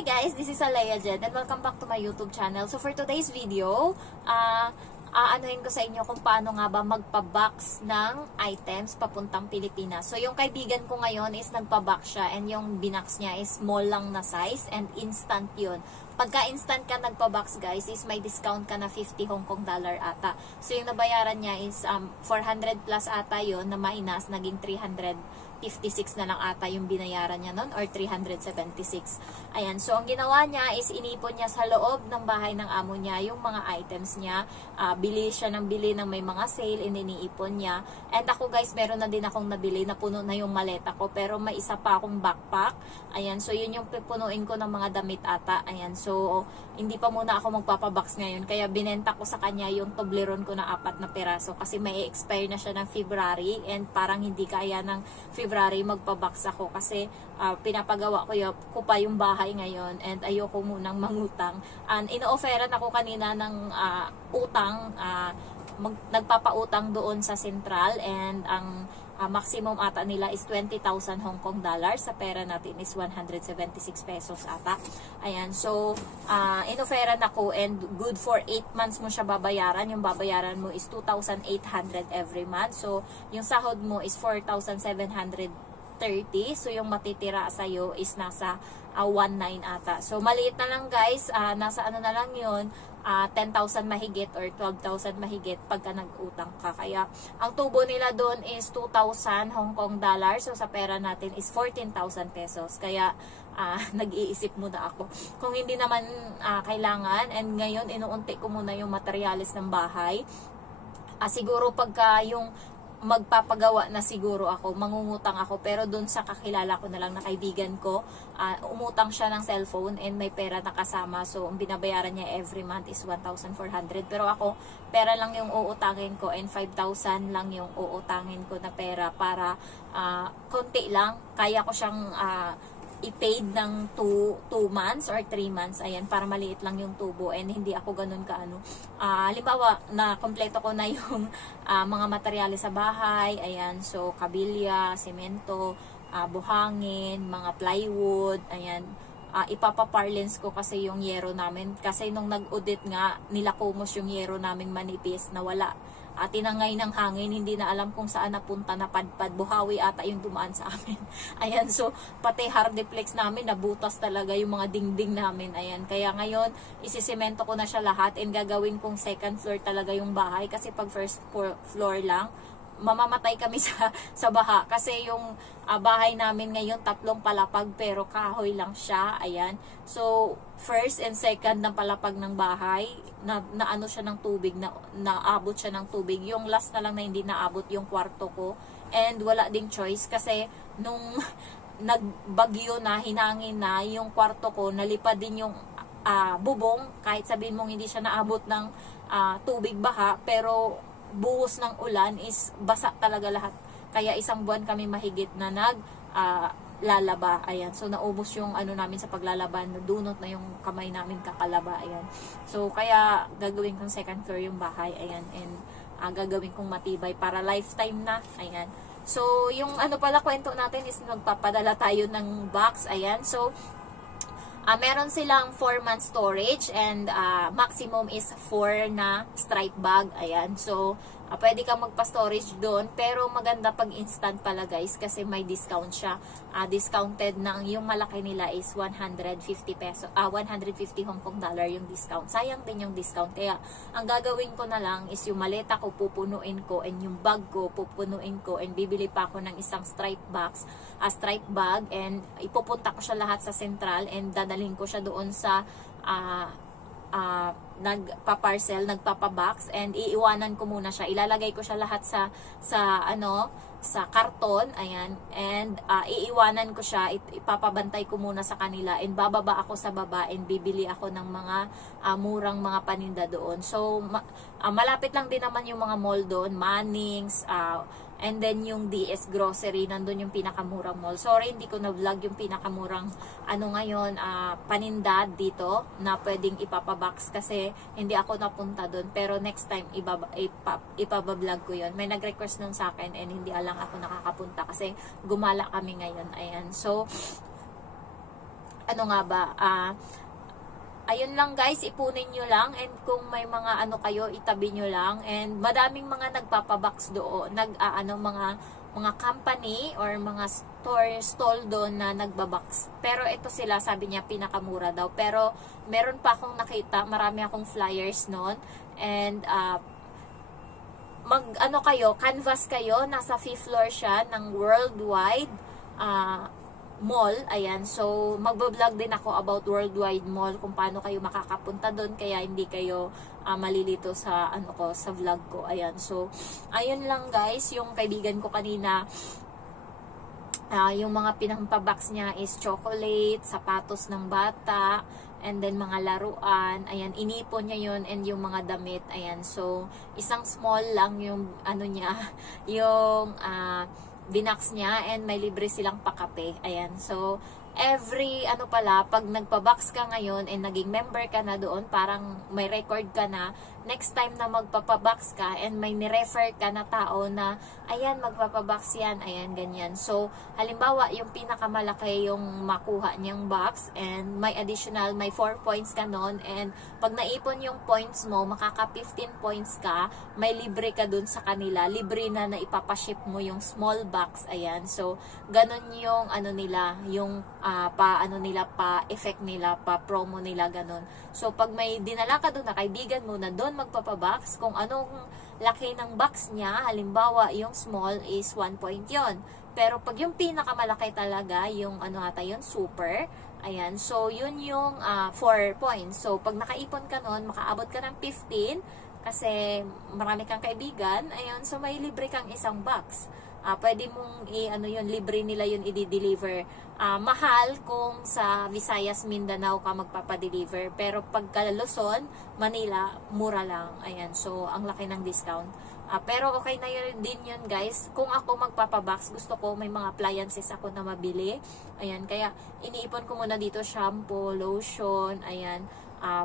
Hi guys, this is Alea Jed and welcome back to my YouTube channel. So for today's video, aanuhin ko sa inyo kung paano nga ba magpa-box ng items papuntang Pilipinas. So yung kaibigan ko ngayon is nagpa-box siya and yung binox niya is small lang na size and instant yun. Pagka instant ka nagpa-box guys is may discount ka na 50 Hong Kong dollar ata. So yung nabayaran niya is 400 plus ata yun na minus naging 356 na lang ata yung binayaran niya nun or 376. Ayan, so ang ginawa niya is inipon niya sa loob ng bahay ng amo niya yung mga items niya. Bili siya ng bili ng may mga sale, iniipon niya. And ako guys, meron na din akong nabili na puno na yung maleta ko pero may isa pa akong backpack. Ayan, so yun yung pupunuin ko ng mga damit ata. Ayan, so hindi pa muna ako magpapabox ngayon kaya binenta ko sa kanya yung Toblerone ko na 4 na piraso kasi may expire na siya ng February and parang hindi kaya ng February magpa-box ako kasi pinapagawa ko pa yung bahay ngayon and ayoko munang mangutang. And ino-offeran ako kanina ng utang, nagpapautang doon sa Central and ang maximum ata nila is 20,000 Hong Kong dollars. Sa pera natin is 176 pesos ata. Ayan, so inoferan ako and good for 8 months mo siya babayaran. Yung babayaran mo is 2,800 every month. So yung sahod mo is 4,730. So yung matitira sa'yo is nasa 1,900 ata. So maliit na lang guys, nasa ano na lang yun, 10,000 mahigit or 12,000 mahigit pagka nag-utang ka. Kaya ang tubo nila doon is 2,000 Hong Kong dollars. So sa pera natin is 14,000 pesos. Kaya nag-iisip muna ako. Kung hindi naman kailangan and ngayon inuunti ko muna yung materialis ng bahay. Siguro pagka yung magpapagawa na siguro ako, mangungutang ako, pero doon sa kakilala ko na lang na kaibigan ko, umutang siya ng cellphone and may pera na kasama, so ang binabayaran niya every month is 1,400, pero ako, pera lang yung uutangin ko and 5,000 lang yung uutangin ko na pera para konti lang, kaya ko siyang i-paid ng 2 months or 3 months, ayan, para maliit lang yung tubo and hindi ako ganun kaano. Halimbawa, na kompleto ko na yung mga materyales sa bahay, ayan, so kabilya, semento, buhangin, mga plywood, ayan, ipapaparlance ko kasi yung yero namin, kasi nung nag-audit nga, nilakumos yung yero namin manipis na wala. Tinangay ng hangin, hindi na alam kung saan napunta, napadpad, buhawi ata yung dumaan sa amin. Ayan, so pati hardiplex namin, nabutas talaga yung mga dingding namin. Ayan, kaya ngayon, isisemento ko na siya lahat and gagawin kong second floor talaga yung bahay kasi pag first floor lang, mamamatay kami sa baha kasi yung bahay namin ngayon 3 palapag pero kahoy lang siya. Ayan, so first and second ng palapag ng bahay na ano siya ng tubig, naabot siya ng tubig. Yung last na lang na hindi naabot yung kwarto ko and wala ding choice kasi nung nagbagyo na, hinangin na yung kwarto ko, nalipad din yung bubong, kahit sabihin mong hindi siya naabot ng tubig baha pero buhos ng ulan is basa talaga lahat. Kaya 1 buwan kami mahigit na lalaba. Ayan. So naubos yung ano namin sa paglalaban. Dunot na yung kamay namin kakalaba. Ayan. So kaya gagawin kong second floor yung bahay. Ayan. And gagawin kong matibay para lifetime na. Ayan. So yung ano pala kwento natin is magpapadala tayo ng box. Ayan. So meron silang 4 months storage and maximum is 4 na stripe bag. Ayan. So, pwede kang magpa-storage doon. Pero maganda pag instant pala guys kasi may discount siya. Discounted ng yung malaki nila is 150 peso. 150 Hong Kong dollar yung discount. Sayang din yung discount. Kaya, ang gagawin ko na lang is yung maleta ko pupunuin ko and yung bag ko pupunuin ko and bibili pa ako ng isang stripe bag and ipupunta ko siya lahat sa Central and dadalhin ko siya doon sa nagpa-parcel, nagpapa-box and iiwanan ko muna siya. Ilalagay ko siya lahat sa karton, ayan, and iiwanan ko siya, ipapabantay ko muna sa kanila and bababa ako sa baba and bibili ako ng mga murang mga paninda doon. So malapit lang din naman yung mga mall doon, Mannings, and then yung DS Grocery, nandun yung pinakamurang mall. Sorry, hindi ko na-vlog yung pinakamurang ngayon, paninda dito na pwedeng ipapabox kasi hindi ako napunta doon. Pero next time, ipabablog ko yun. May nag-request nun sa akin and hindi alang ako nakakapunta kasi gumala kami ngayon. Ayan. So, ano nga ba, ayun lang guys, ipunin nyo lang, and kung may mga ano kayo, itabi nyo lang, and madaming mga nagpapabox doon, mga company or mga stall doon na nagbabox. Pero ito sila, sabi niya, pinakamura daw. Pero meron pa akong nakita, marami akong flyers noon, and canvas kayo, nasa 5th floor siya ng Worldwide Mall. Ayan, so magbablog din ako about Worldwide Mall, kung paano kayo makakapunta doon, kaya hindi kayo malilito sa sa vlog ko. Ayan, so ayun lang guys, yung kaibigan ko kanina, yung mga pinampabox niya is chocolate, sapatos ng bata, and then mga laruan. Ayan, inipon niya yun, and yung mga damit. Ayan, so isang small lang yung niya, yung binax niya, and may libre silang pakape. Ayan, so every pag nagpa-box ka ngayon and naging member ka na doon, parang may record ka na, next time na magpapabox ka and may nirefer ka na tao na, ayan, magpapabox yan, ayan, ganyan. So, halimbawa, yung pinakamalaki yung makuha niyang box, and may 4 points ka nun, and pag naipon yung points mo, makaka 15 points ka, may libre ka dun sa kanila, libre na ipapaship mo yung small box, ayan. So, ganun yung nila, yung pa-effect nila, pa-promo nila, ganun. So, pag may dinala ka doon na kaibigan mo na doon magpapabox, kung anong laki ng box niya, halimbawa, yung small is 1 point yon. Pero pag yung pinakamalaki talaga, yung yun, super, ayan, so yun yung 4 points. So, pag nakaipon ka noon, makaabot ka ng 15, kasi marami kang kaibigan, ayan, so may libre kang isang box. Pwede mong libre nila yun i-deliver. Mahal kung sa Visayas, Mindanao ka magpapadeliver. Pero pagka Luzon, Manila, mura lang. Ayan, so ang laki ng discount. Pero okay na yun din yun guys. Kung ako magpapabox, gusto ko may mga appliances ako na mabili. Ayan, kaya iniipon ko muna dito shampoo, lotion, ayan,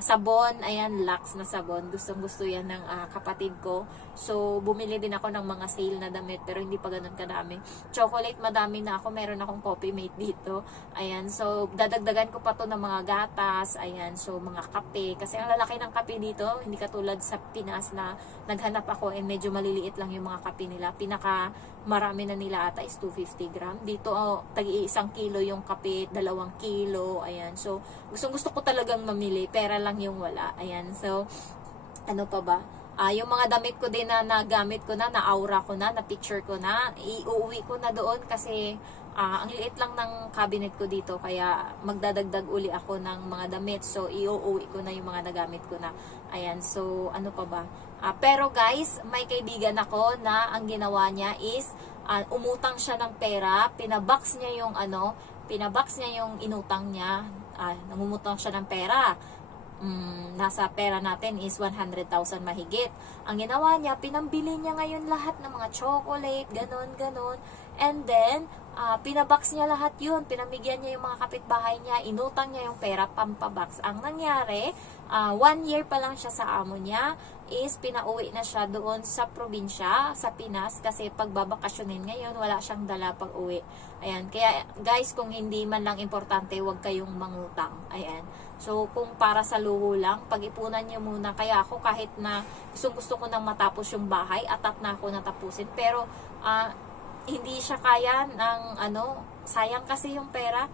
sabon, ayan, Lux na sabon. Gustong-gusto yan ng kapatid ko. So, bumili din ako ng mga sale na damit, pero hindi pa ganun kadami. Chocolate, madami na ako. Meron akong Coffee Mate dito. Ayan, so, dadagdagan ko pa to ng mga gatas. Ayan, so, mga kape. Kasi ang lalaki ng kape dito, hindi katulad sa Pinas na naghanap ako, and medyo maliliit lang yung mga kape nila. Pinaka marami na nila ata is 250 gram. Dito, tagi 1 kilo yung kape, 2 kilo. Ayan, so, gustong-gusto ko talagang mamili. Pera lang yung wala. Ayan, so, ano pa ba? Yung mga damit ko din na nagamit ko na aura ko na picture ko na, iuwi ko na doon kasi ang liit lang ng cabinet ko dito, kaya magdadagdag uli ako ng mga damit. So, iuwi ko na yung mga nagamit ko na. Ayan, so, ano pa ba? Pero guys, may kaibigan ako na ang ginawa niya is, umutang siya ng pera, pinabox niya yung inutang niya, nangumutang siya ng pera. Nasa pera natin is 100,000 mahigit. Ang ginawa niya, pinambili niya ngayon lahat ng mga chocolate, ganon. And then, pinabox niya lahat yun. Pinamigyan niya yung mga kapitbahay niya, inutang niya yung pera, pampabox. Ang nangyari, 1 year pa lang siya sa amo niya, is pinauwi na siya doon sa probinsya, sa Pinas, kasi pagbabakasyonin ngayon, wala siyang dala pag uwi. Ayan, kaya guys, kung hindi man lang importante, huwag kayong mangutang. Ayan. So, kung para sa luho lang, pag-ipunan nyo muna. Kaya ako, kahit na gusto ko nang matapos yung bahay, atat na ako natapusin. Pero, hindi siya kaya ng, sayang kasi yung pera,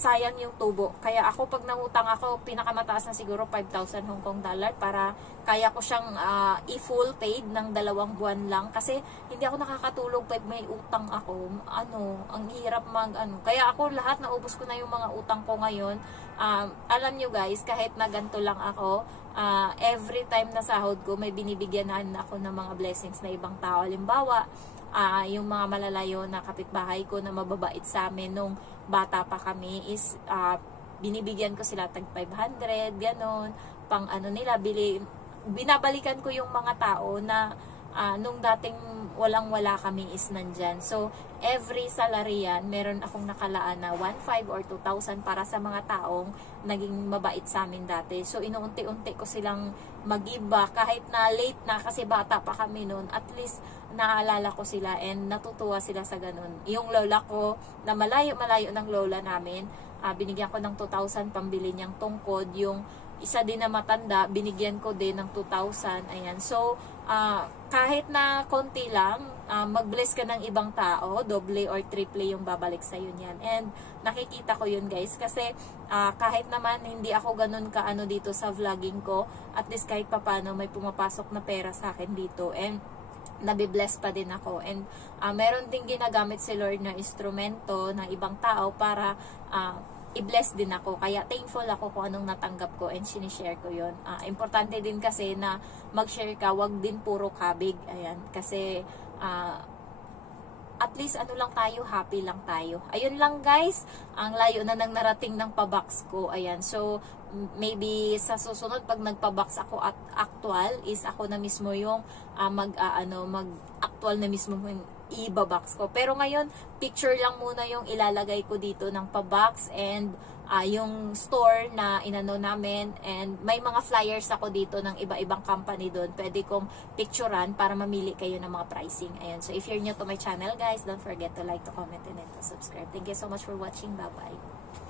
sayang yung tubo. Kaya ako, pag nangutang ako, pinakamataas na siguro 5,000 Hong Kong dollar para kaya ko siyang i-full paid ng 2 buwan lang. Kasi hindi ako nakakatulog pag may utang ako. Ang hirap Kaya ako, lahat naubos ko na yung mga utang ko ngayon. Alam nyo guys, kahit na ganito lang ako, every time na sahod ko, may binibigyanan ako ng mga blessings na ibang tao. Halimbawa, yung mga malalayo na kapitbahay ko na mababait sa amin nung bata pa kami is binibigyan ko sila tag 500, ganon, pang nila, binabalikan ko yung mga tao na nung dating walang-wala kami is nandyan. So, every salary yan, meron akong nakalaan na 1,500 or 2,000 para sa mga taong naging mabait sa amin dati. So, inuunti-unti ko silang mag-iba kahit na late na kasi bata pa kami noon. At least, naalala ko sila and natutuwa sila sa ganun. Yung lola ko, na malayo-malayo ng lola namin, binigyan ko ng 2,000 pambili niyang tungkod. Yung isa din na matanda, binigyan ko din ng 2,000. Ayan. So, kahit na konti lang, mag-bless ka ng ibang tao, doble or triple yung babalik sa'yo niyan. And nakikita ko yun guys, kasi kahit naman hindi ako ganun kaano dito sa vlogging ko, at least kahit papano may pumapasok na pera sa akin dito. And nabibless pa din ako. And meron din ginagamit si Lord na instrumento ng ibang tao para i-bless din ako. Kaya thankful ako kung anong natanggap ko and sinishare ko yun. Importante din kasi na mag-share ka, wag din puro kabig. Ayan. Kasi at least ano lang tayo, happy lang tayo. Ayun lang guys, ang layo na nang narating ng pabox ko. Ayan. So, maybe sa susunod pag nagpa-box ako at actual is ako na mismo yung mag-actual na mismo yung i-box ko. Pero ngayon, picture lang muna yung ilalagay ko dito ng pa-box and yung store na inano namin, and may mga flyers ako dito ng iba-ibang company doon. Pwede kong picturean para mamili kayo ng mga pricing. Ayan. So if you're new to my channel guys, don't forget to like, to comment, and to subscribe. Thank you so much for watching. Bye-bye.